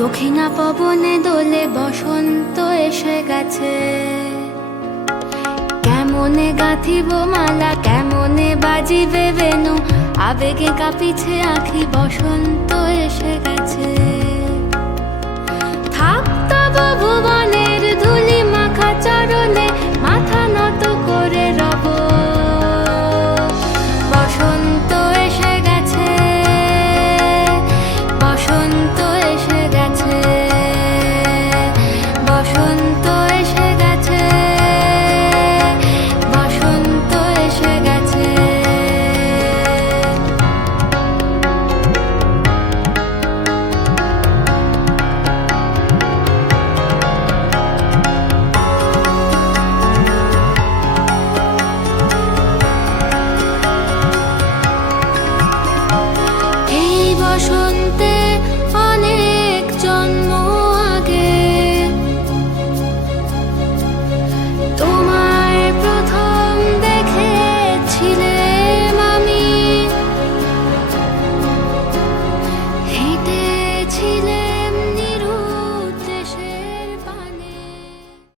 দক্ষিণা পবনে দোলে বসন্ত এসে গেছে। কেমনে গাঁথিব মালা, কেমনে বাজিবে বেনু, আবেগে কাঁপিছে আখি, বসন্ত এসে গেছে। থাক তব ভুবনে